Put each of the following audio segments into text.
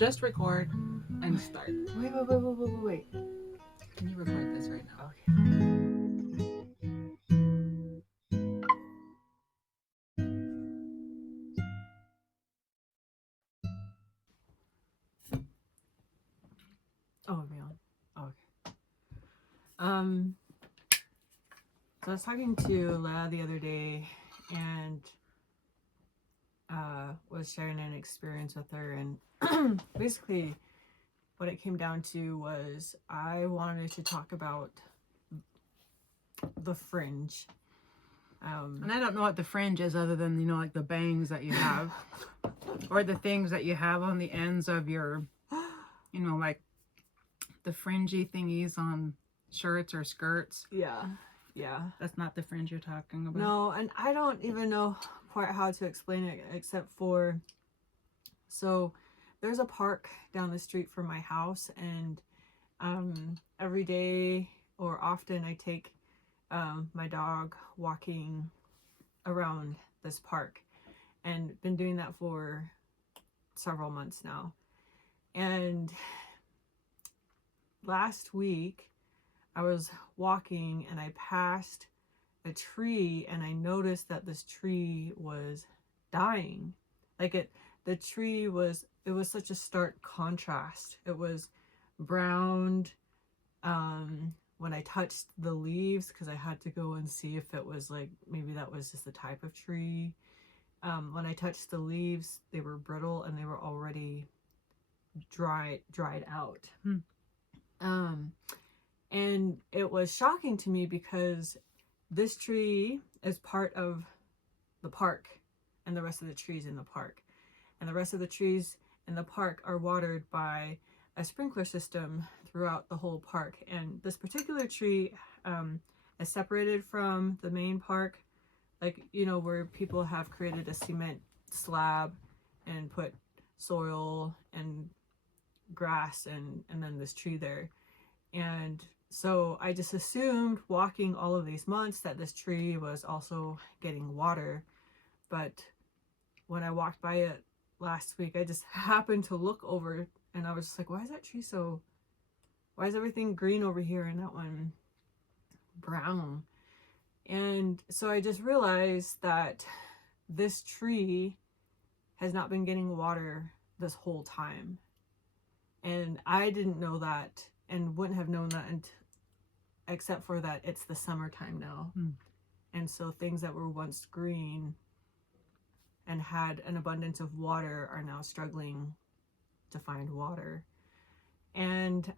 Just record and start. Wait. Can you record this right now? Okay. Oh man. Okay. Um. So I was talking to Leah the other day, and was sharing an experience with her, and basically, what it came down to was I wanted to talk about the fringe. And I don't know what the fringe is other than, like the bangs that you have or the things that you have on the ends of your, like the fringy thingies on shirts or skirts. Yeah. That's not the fringe you're talking about. No, and I don't even know quite how to explain it except for, so there's a park down the street from my house, and every day or often I take my dog walking around this park, and been doing that for several months now. And last week I was walking and I passed a tree, and I noticed that this tree was dying. The tree was, it was such a stark contrast. It was browned when I touched the leaves, because I had to go and see if it was like, maybe that was just the type of tree. When I touched the leaves, they were brittle and they were already dried out. And it was shocking to me because this tree is part of the park and the rest of the trees in the park. And the rest of the trees in the park are watered by a sprinkler system throughout the whole park. And this particular tree is separated from the main park, like, where people have created a cement slab and put soil and grass and then this tree there. And so I just assumed, walking all of these months, that this tree was also getting water. But when I walked by it last week, I just happened to look over, and I was just like, why is everything green over here and that one brown? And so I just realized that this tree has not been getting water this whole time. And I didn't know that, and wouldn't have known that except for that it's the summertime now. And so things that were once green and had an abundance of water are now struggling to find water. And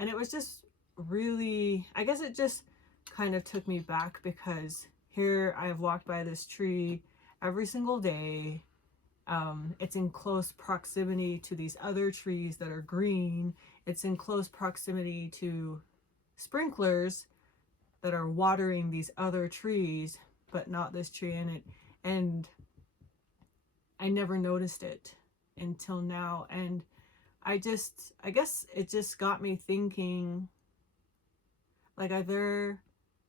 it was just really, I guess it just kind of took me back, because here I have walked by this tree every single day. It's in close proximity to these other trees that are green. It's in close proximity to sprinklers that are watering these other trees, but not this tree in it. And I never noticed it until now. And I guess it just got me thinking, like, are there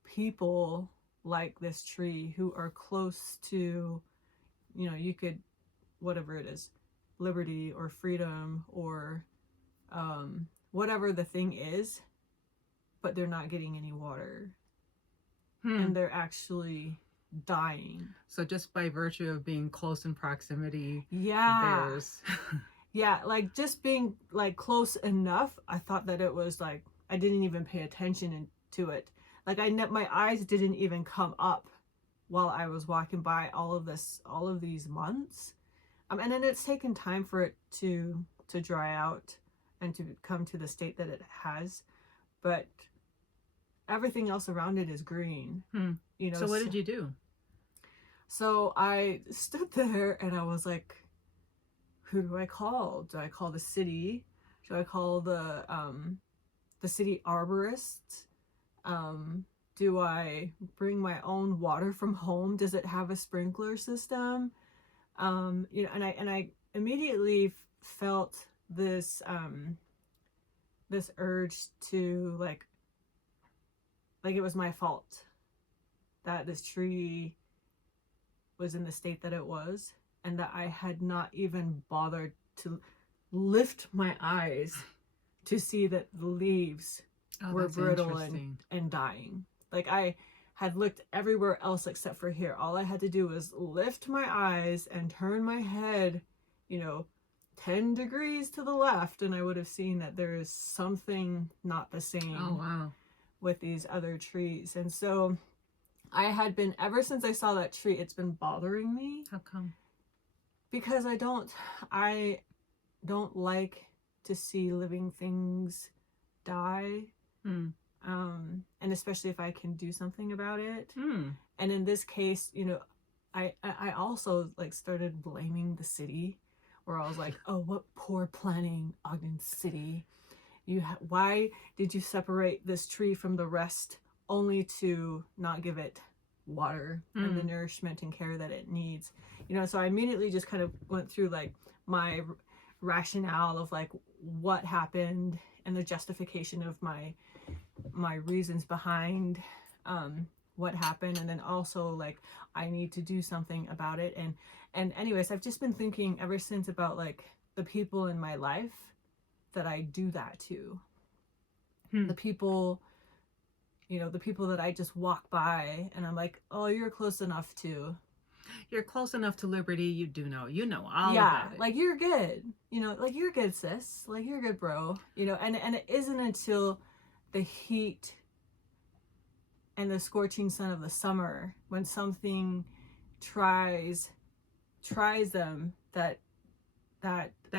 people like this tree who are close to, you could, whatever it is, liberty or freedom or whatever the thing is, but they're not getting any water, and they're actually dying. So just by virtue of being close in proximity, there's yeah, like just being like close enough, I thought that it was like, I didn't even pay attention to it. Like my eyes didn't even come up while I was walking by all of these months. And then it's taken time for it to dry out and to come to the state that it has. But everything else around it is green. So what did you do? So I stood there and I was like, who do I call? Do I call the city? Do I call the city arborist? Do I bring my own water from home? Does it have a sprinkler system? And I immediately felt this this urge to like it was my fault that this tree was in the state that it was, and that I had not even bothered to lift my eyes to see that the leaves were that's brittle interesting. and dying. Like, I had looked everywhere else except for here. All I had to do was lift my eyes and turn my head, 10 degrees to the left, and I would have seen that there is something not the same. Oh, wow. With these other trees. And so I had been, ever since I saw that tree, it's been bothering me. How come? Because I don't like to see living things die. And especially if I can do something about it. And in this case, I also like started blaming the city, where I was like, oh, what poor planning, Ogden City. Why did you separate this tree from the rest only to not give it water and the nourishment and care that it needs? So I immediately just kind of went through like my rationale of like what happened and the justification of my reasons behind what happened, and then also like I need to do something about it. And anyways, I've just been thinking ever since about like the people in my life that I do that to. The people, the people that I just walk by and I'm like, oh, you're close enough to. You're close enough to liberty. You do know. You know all Yeah, about it. like you're good. Like you're good, sis. Like you're good, bro. And it isn't until the heat and the scorching sun of the summer when something tries them that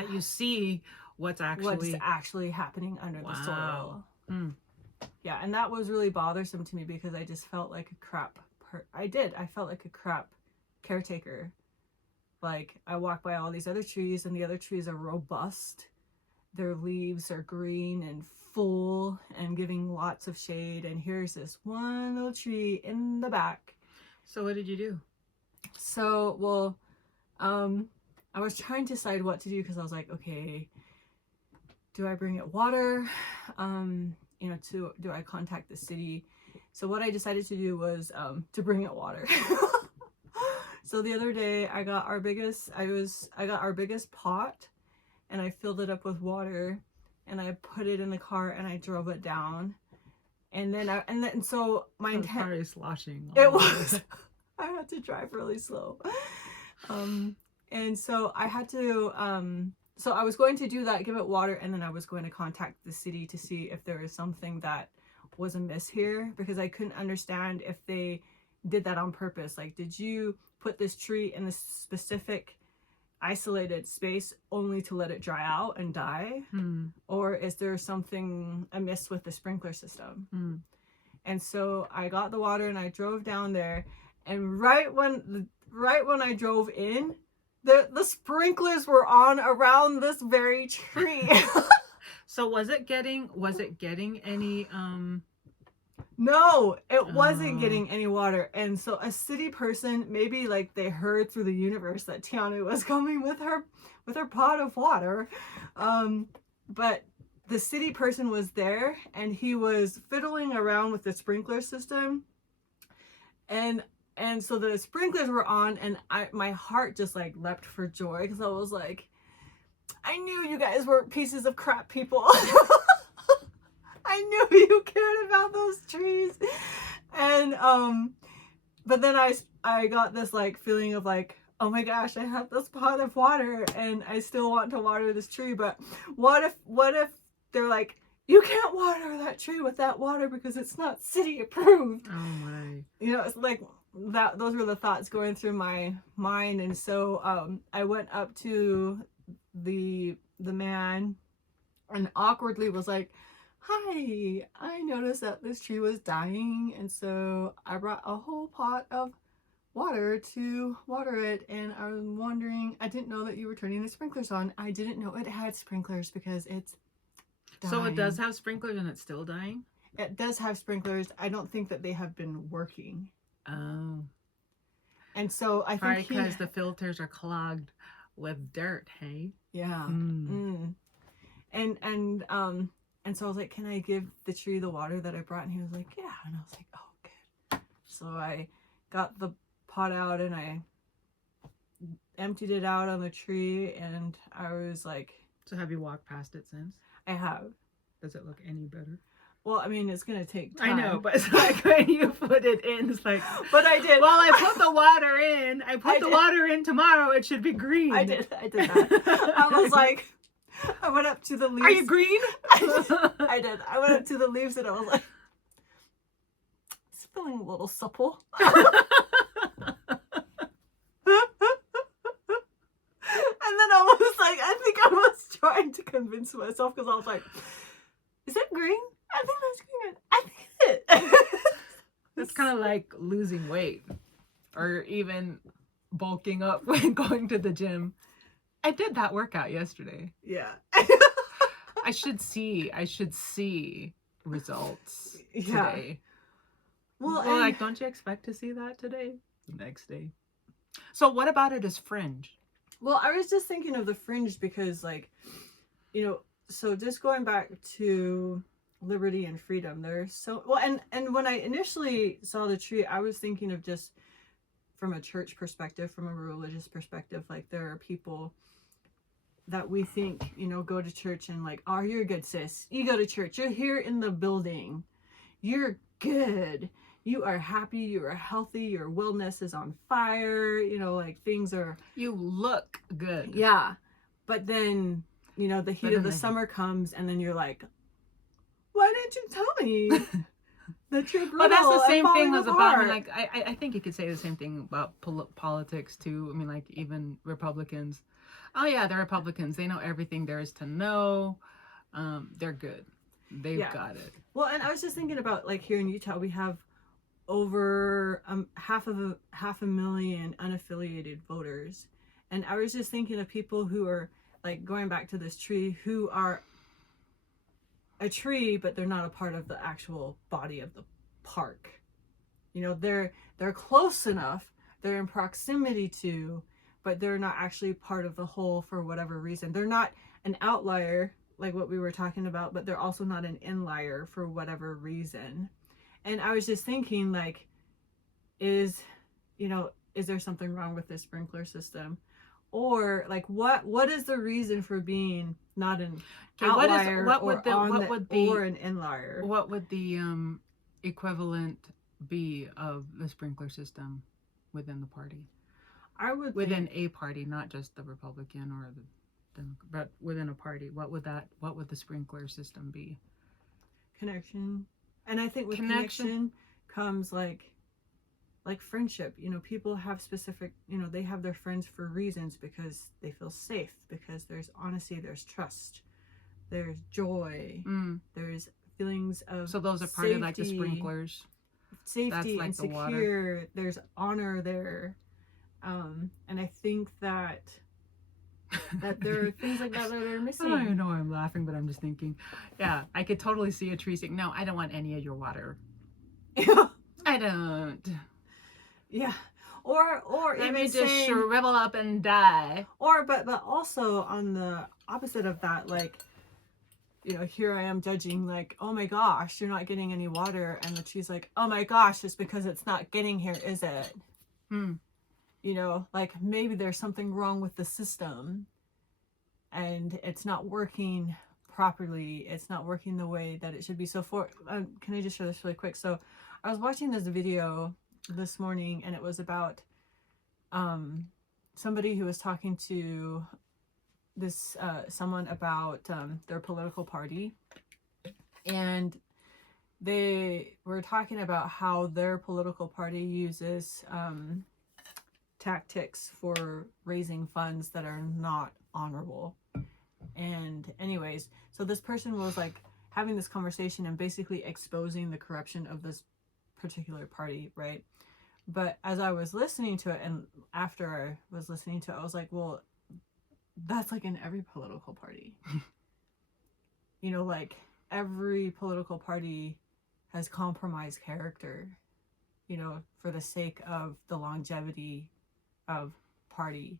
you see what's actually happening under the soil. Yeah, and that was really bothersome to me because I just felt like a crap I felt like a crap caretaker. Like, I walk by all these other trees and the other trees are robust. Their leaves are green and full and giving lots of shade, and here's this one little tree in the back. So what did you do? So, well, I was trying to decide what to do because I was like, okay, do I bring it water? Do I contact the city? So what I decided to do was to bring it water. So the other day I got our biggest pot and I filled it up with water and I put it in the car and I drove it down. And then so my intent, the car is sloshing. It was. I had to drive really slow. And so I had to, so I was going to do that, give it water, and then I was going to contact the city to see if there was something that was amiss here, because I couldn't understand if they did that on purpose. Like, did you put this tree in this specific isolated space only to let it dry out and die? Or is there something amiss with the sprinkler system? And so I got the water and I drove down there, and right when I drove in, the sprinklers were on around this very tree. So was it getting any No, it wasn't getting any water. And so a city person, maybe like they heard through the universe that Tiana was coming with her pot of water. But the city person was there and he was fiddling around with the sprinkler system. And so the sprinklers were on, and my heart just like leapt for joy because I was like, I knew you guys weren't pieces of crap people. I knew you cared about those trees. And but then I got this like feeling of like, oh my gosh, I have this pot of water and I still want to water this tree, but what if they're like, you can't water that tree with that water because it's not city approved. Oh my. It's like that. Those were the thoughts going through my mind. And so I went up to the man and awkwardly was like, hi, I noticed that this tree was dying, and so I brought a whole pot of water to water it, and I was wondering, I didn't know that you were turning the sprinklers on. I didn't know it had sprinklers because it's dying. So it does have sprinklers and it's still dying? It does have sprinklers. I don't think that they have been working. Oh. And so I think because the filters are clogged with dirt, hey? Yeah. And so I was like, can I give the tree the water that I brought? And he was like, yeah. And I was like, oh, good. So I got the pot out and I emptied it out on the tree, and I was like... So have you walked past it since? I have. Does it look any better? Well, I mean, it's gonna take time. I know, but it's like when you put it in, it's like. But I did. Well, I put the water in. I put the water in tomorrow. It should be green. I did that. I was like, I went up to the leaves. Are you green? I did. I went up to the leaves and I was like, it's feeling a little supple. And then I was like, I think I was trying to convince myself because I was like, is it green? I think that's green. I think it's it. It's kind of like losing weight or even bulking up when going to the gym. I did that workout yesterday. Yeah. I should see results Yeah. today. Well, Well, like, don't you expect to see that today? The next day. So what about it is Fringe? well, I was just thinking of the Fringe because, like, you know, so just going back to liberty and freedom, there's so well, and when I initially saw the tree, I was thinking of just from a church perspective, from a religious perspective, like there are people that we think, you know, go to church and like, oh, you're good, sis. You go to church. You're here in the building. You're good. You are happy. You are healthy. Your wellness is on fire. You know, like things are. You look good. Yeah. But then, you know, the heat But of then the they- summer comes and then you're like, why didn't you tell me that you're brutal? But that's the and same thing falling as about, I mean, apart?" like, I think you could say the same thing about politics too. I mean, like, even Republicans. Oh yeah, they're Republicans. They know everything there is to know. They're good. They've Yeah. got it. Well, and I was just thinking about like here in Utah, we have over half a million unaffiliated voters, and I was just thinking of people who are like going back to this tree, who are a tree, but they're not a part of the actual body of the park. You know, they're close enough, they're in proximity to, but they're not actually part of the whole for whatever reason. They're not an outlier like what we were talking about, but they're also not an inlier for whatever reason. And I was just thinking, like, is there something wrong with this sprinkler system? Or like what is the reason for being not an outlier or an inlier? What would the equivalent be of the sprinkler system within the party? I would Within think, a party, not just the Republican or the but within a party, what would the sprinkler system be? connection. And I think with connection comes like friendship. You know, people have specific, you know, they have their friends for reasons because they feel safe, because there's honesty, there's trust, there's joy, there's feelings of So those are part of like the sprinklers. Safety like and the water. secure. There's honor there. And I think that there are things like that that are I missing. don't even know why I'm laughing, but I'm just thinking, yeah, I could totally see a tree saying, no, I don't want any of your water. I don't. Yeah. Or Let even me just saying, shrivel up and die. or but also on the opposite of that, like, you know, here I am judging, like, oh my gosh, you're not getting any water, and the tree's like, oh my gosh, it's because it's not getting here, is it? You know, like maybe there's something wrong with the system and it's not working properly. It's not working the way that it should be. So can I just share this really quick? So I was watching this video this morning, and it was about somebody who was talking to this someone about their political party, and they were talking about how their political party uses tactics for raising funds that are not honorable. And anyways, so this person was like having this conversation and basically exposing the corruption of this particular party, right? But as I was listening to it, and after I was listening to it, I was like, well, that's like in every political party. You know, like every political party has compromised character, you know, for the sake of the longevity of party.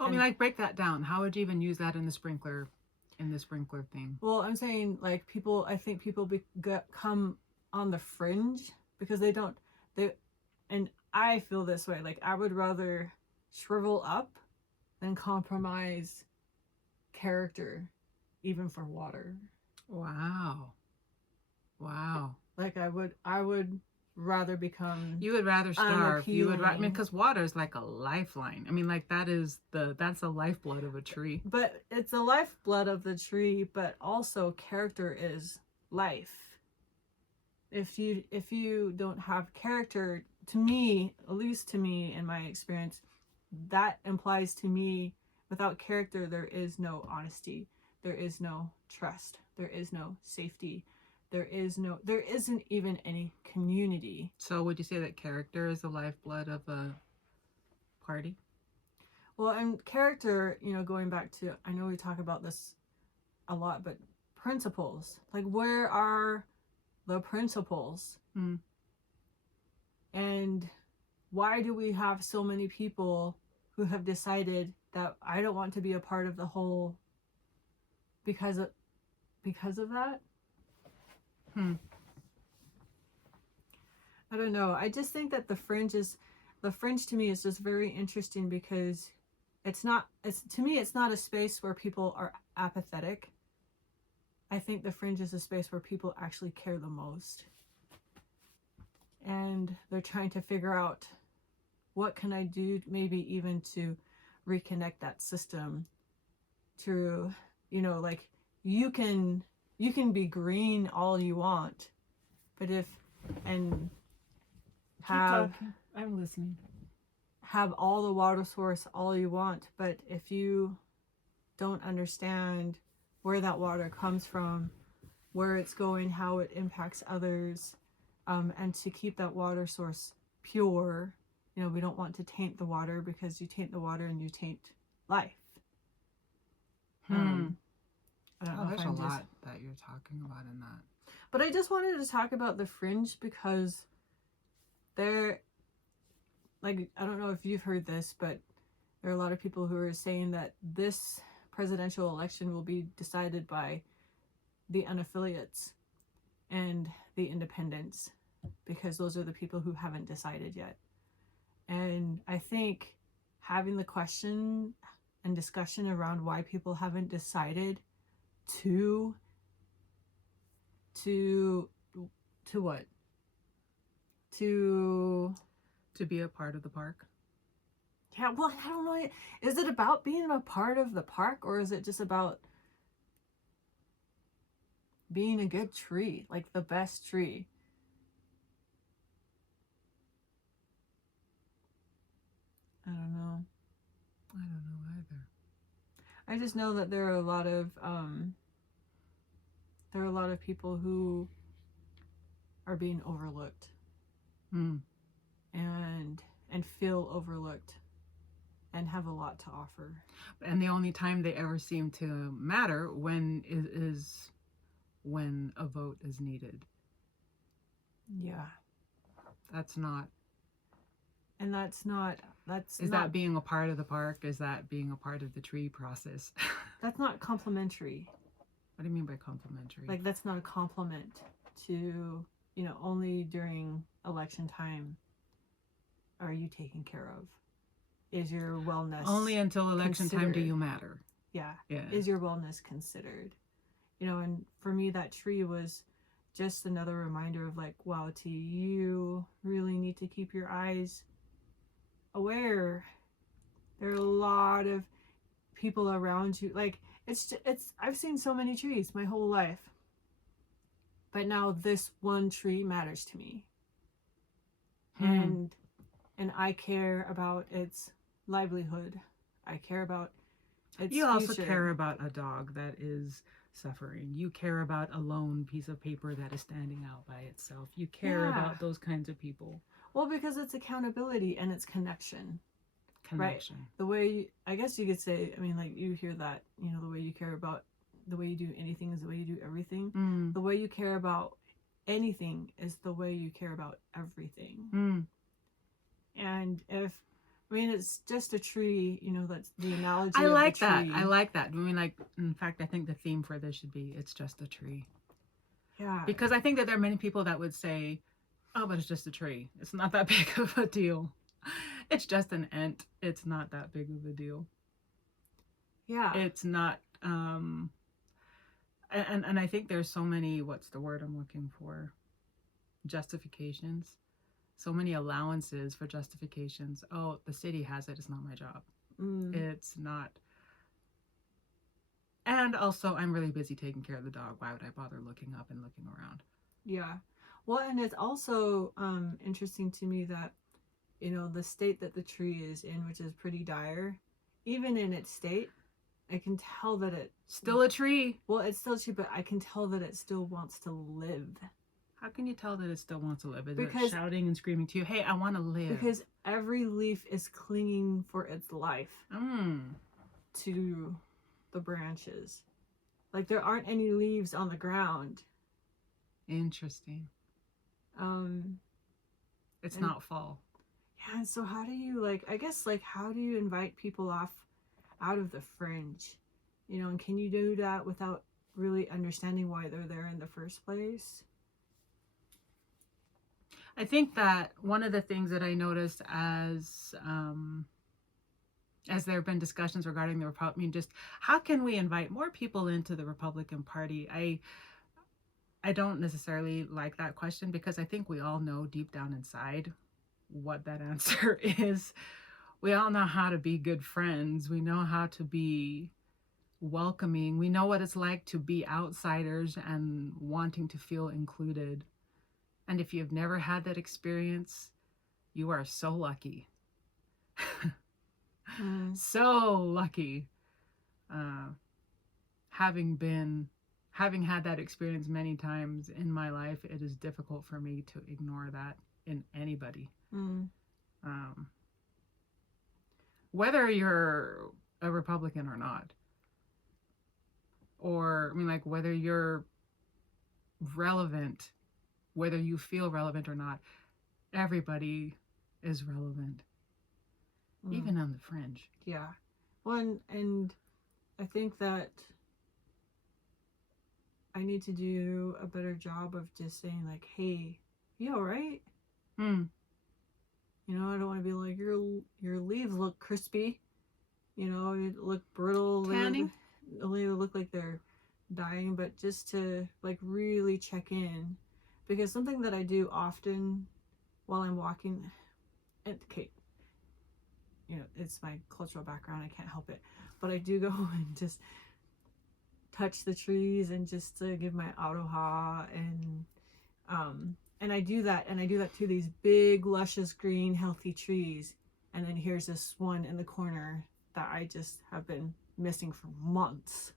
I mean, like, break that down. How would you even use that in the sprinkler thing? Well, I'm saying, like, I think people come on the fringe because and I feel this way, like, I would rather shrivel up than compromise character. even for water. Wow. Wow. Like I would rather become You would rather starve. You would, I mean, unappealing. because water is like a lifeline. I mean, like that's the lifeblood of a tree. But it's the lifeblood of the tree, but also character is life. If you don't have character, to me, at least to me in my experience, that implies to me without character there is no honesty, there is no trust, there is no safety, there isn't even any community. So would you say that character is the lifeblood of a party? Well, and character, going back to, I know we talk about this a lot, but principles, like where are the principles? Mm. And why do we have so many people who have decided that I don't want to be a part of the whole because of that? I don't know. I just think that the fringe to me is just very interesting because to me it's not a space where people are apathetic. I think the fringe is a space where people actually care the most. And they're trying to figure out, what can I do maybe even to reconnect that system to, like you can be green all you want, but I'm listening. Have all the water source all you want, but if you don't understand where that water comes from, where it's going, how it impacts others, and to keep that water source pure, we don't want to taint the water, because you taint the water and you taint life. I don't know. There's a lot that you're talking about in that. But I just wanted to talk about the fringe because I don't know if you've heard this, but there are a lot of people who are saying that this presidential election will be decided by the unaffiliates and the independents, because those are the people who haven't decided yet. And I think having the question and discussion around why people haven't decided to what? To be a part of the park. Yeah, well, I don't know. Is it about being a part of the park, or is it just about being a good tree, like the best tree? I don't know. I don't know either. I just know that there are a lot of people who are being overlooked. And feel overlooked and have a lot to offer. And the only time they ever seem to matter is when a vote is needed. Yeah. That's not. And that's not. Is that being a part of the park? Is that being a part of the tree process? That's not complimentary. What do you mean by complimentary? Like, that's not a compliment to, only during election time are you taken care of. Is your wellness only until election time do you matter? Yeah. Is your wellness considered? And for me, that tree was just another reminder of like, wow, T, you really need to keep your eyes aware. There are a lot of people around you. Like, I've seen so many trees my whole life, but now this one tree matters to me. And I care about its livelihood. I care about its You also future. care about a dog that is suffering. You care about a lone piece of paper that is standing out by itself. You care about those kinds of people. Well, because it's accountability and it's connection. Connection. Right. The way, I guess you could say, I mean, like, you hear that, the way you care about, the way you do anything is the way you do everything. The way you care about anything is the way you care about everything. And it's just a tree, that's the analogy I like of the that. tree. I like that. I mean, like, in fact, I think the theme for this should be, it's just a tree. Yeah. Because I think that there are many people that would say, oh, but it's just a tree. It's not that big of a deal. It's just an ant. It's not that big of a deal. Yeah. It's not, and I think there's so many, what's the word I'm looking for? Justifications. So many allowances for justifications. Oh, the city has it. It's not my job. It's not. And also, I'm really busy taking care of the dog. Why would I bother looking up and looking around? Yeah. Well, and it's also interesting to me that, you know, the state that the tree is in, which is pretty dire, even in its state, I can tell that it... Still a tree. Well, it's still a tree, but I can tell that it still wants to live. How can you tell that it still wants to live? Is Because, it shouting and screaming to you, hey, I want to live? Because every leaf is clinging for its life to the branches. Like, there aren't any leaves on the ground. Interesting. It's not fall. Yeah, and so how do you, like, I guess, like, how do you invite people out of the fringe? You know, and can you do that without really understanding why they're there in the first place? I think that one of the things that I noticed as there have been discussions regarding the Republican, I mean, just how can we invite more people into the Republican Party? I don't necessarily like that question, because I think we all know deep down inside what that answer is. We all know how to be good friends. We know how to be welcoming. We know what it's like to be outsiders and wanting to feel included. And if you've never had that experience, you are so lucky. So lucky. Having had that experience many times in my life, it is difficult for me to ignore that in anybody. Whether you're a Republican or not. Or, I mean, like, whether you're relevant, whether you feel relevant or not, everybody is relevant. Even on the fringe. Yeah. Well, and I think that I need to do a better job of just saying, like, hey, you all right? You know, I don't want to be like, your leaves look crispy. You know, you look brittle. Tanning? They look like they're dying, but just to, like, really check in. Because something that I do often while I'm walking, okay, you know, it's my cultural background, I can't help it, but I do go and just touch the trees and just to give my aloha, and I do that to these big, luscious, green, healthy trees, and then here's this one in the corner that I just have been missing for months.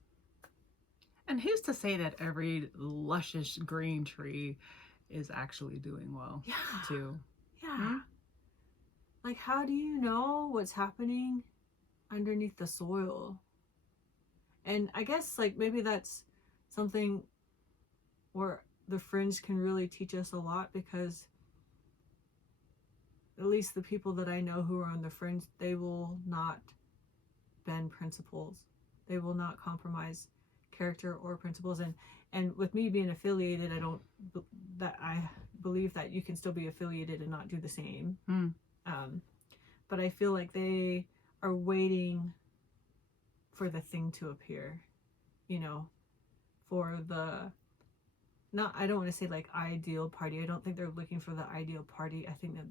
And who's to say that every luscious green tree is actually doing well, too? Yeah. Like, how do you know what's happening underneath the soil? And I guess, like, maybe that's something where the fringe can really teach us a lot, because at least the people that I know who are on the fringe, they will not bend principles. They will not compromise character or principles. And with me being affiliated, I believe that you can still be affiliated and not do the same. But I feel like they are waiting for the thing to appear, you know, for the, not, I don't want to say like ideal party. I don't think they're looking for the ideal party. I think that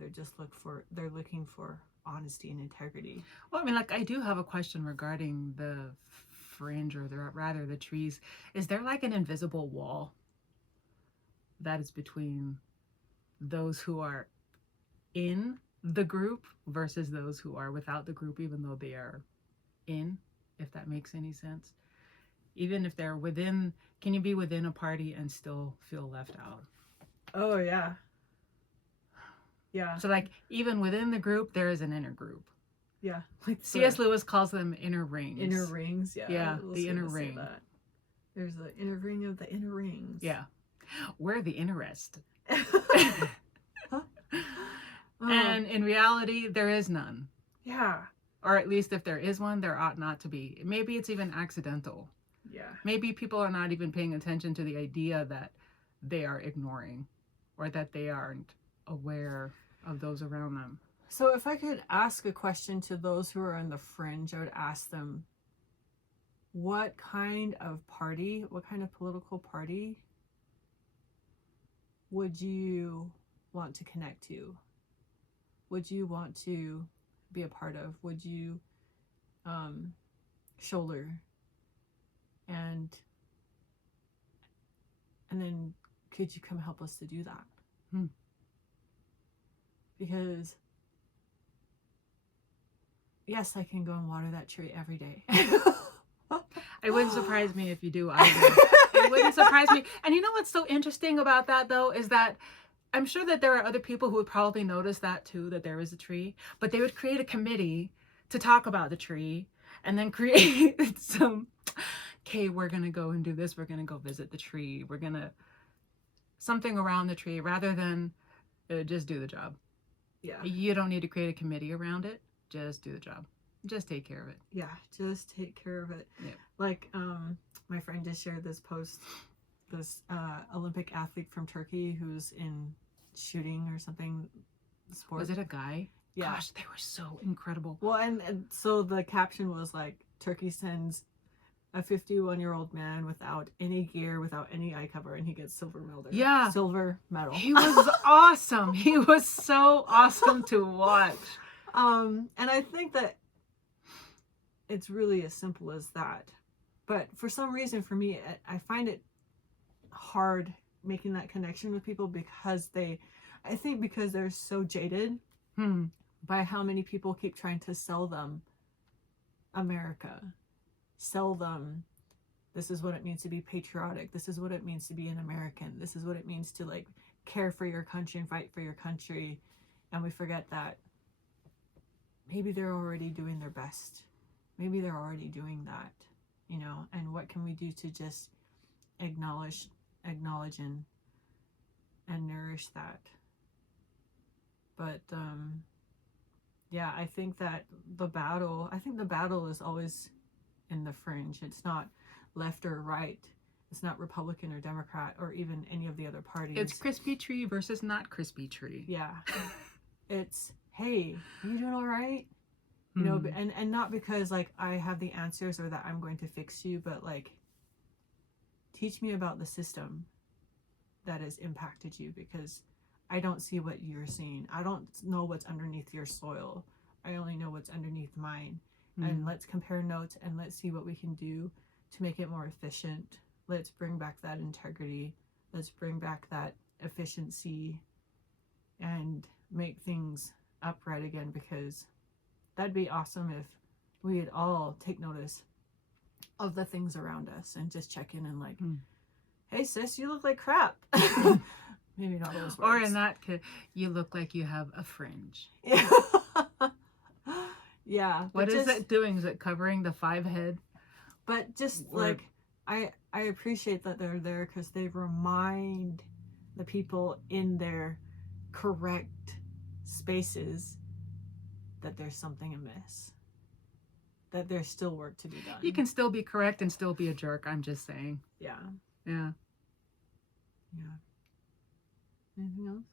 they're looking for honesty and integrity. Well, I mean, like, I do have a question regarding the fringe, or rather the trees. Is there like an invisible wall that is between those who are in the group versus those who are without the group, even though they are in, if that makes any sense? Even if they're within, can you be within a party and still feel left out? Oh, yeah. Yeah. So, like, even within the group, there is an inner group. Yeah. Like C.S. Lewis calls them inner rings. Inner rings, yeah. Yeah, the inner ring. That. There's the inner ring of the inner rings. Yeah. We're the interest. Huh? And in reality, there is none. Yeah. Or at least if there is one, there ought not to be. Maybe it's even accidental. Yeah. Maybe people are not even paying attention to the idea that they are ignoring, or that they aren't aware of those around them. So if I could ask a question to those who are on the fringe, I would ask them, what kind of political party would you want to connect to? Would you want to be a part of? Would you shoulder? And then could you come help us to do that? Because yes, I can go and water that tree every day. It wouldn't surprise me if you do either. It wouldn't surprise me. And you know what's so interesting about that, though, is that I'm sure that there are other people who would probably notice that too, that there is a tree, but they would create a committee to talk about the tree and then create some, okay, we're going to go and do this. We're going to go visit the tree. We're going to something around the tree rather than just do the job. Yeah. You don't need to create a committee around it. Just do the job. Just take care of it. Yeah, just take care of it. Yeah. Like, my friend just shared this post, this Olympic athlete from Turkey who's in shooting or something sport. Was it a guy? Yeah. Gosh, they were so incredible. Well, and so the caption was like, Turkey sends a 51-year-old man without any gear, without any eye cover, and he gets silver medal. Yeah. Silver medal. He was awesome. He was so awesome to watch. And I think that it's really as simple as that. But for some reason, for me, I find it hard making that connection with people because because they're so jaded by how many people keep trying to sell them America. Sell them, this is what it means to be patriotic. This is what it means to be an American. This is what it means to like care for your country and fight for your country. And we forget that maybe they're already doing their best. Maybe they're already doing that, you know, and what can we do to just acknowledge and nourish that. But yeah, I think the battle is always in the fringe. It's not left or right. It's not Republican or Democrat or even any of the other parties. It's crispy tree versus not crispy tree. Yeah. It's, hey, you doing all right? You know, and not because like I have the answers or that I'm going to fix you, but like teach me about the system that has impacted you, because I don't see what you're seeing. I don't know what's underneath your soil. I only know what's underneath mine. And let's compare notes and let's see what we can do to make it more efficient. Let's bring back that integrity. Let's bring back that efficiency and make things upright again, because that'd be awesome if we'd all take notice of the things around us and just check in and like, hey sis, you look like crap. Maybe not those words. Or in that case, you look like you have a fringe. Yeah. Yeah. What is it doing? Is it covering the 5 head? But just like, I appreciate that they're there because they remind the people in their correct spaces that there's something amiss. That there's still work to be done. You can still be correct and still be a jerk. I'm just saying. Yeah. Yeah. Yeah. Anything else?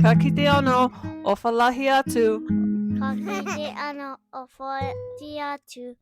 Ka kite ano o whalahi atu. Ka kite ano o whalahi atu.